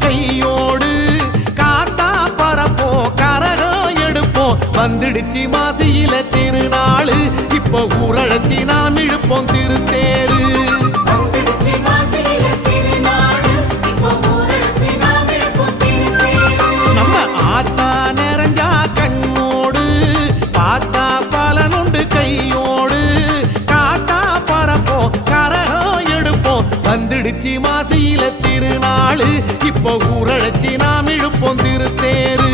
கையோடு காத்தா பரப்போம் கரகம் எடுப்போம் வந்துடுச்சு மாசியில திருநாளு இப்ப ஊரழைச்சி நாம் இழுப்போம் திருத்தேரு நம்ம ஆத்தா நிறைஞ்சா கண்ணோடு பார்த்தா பலனுண்டு கையோடு காத்தா பரப்போம் கரகம் எடுப்போம் வந்துடுச்சு மாசியில திருநாளு இப்ப ஊரழைச்சி நாம் இழுப்போம் திருத்தேரு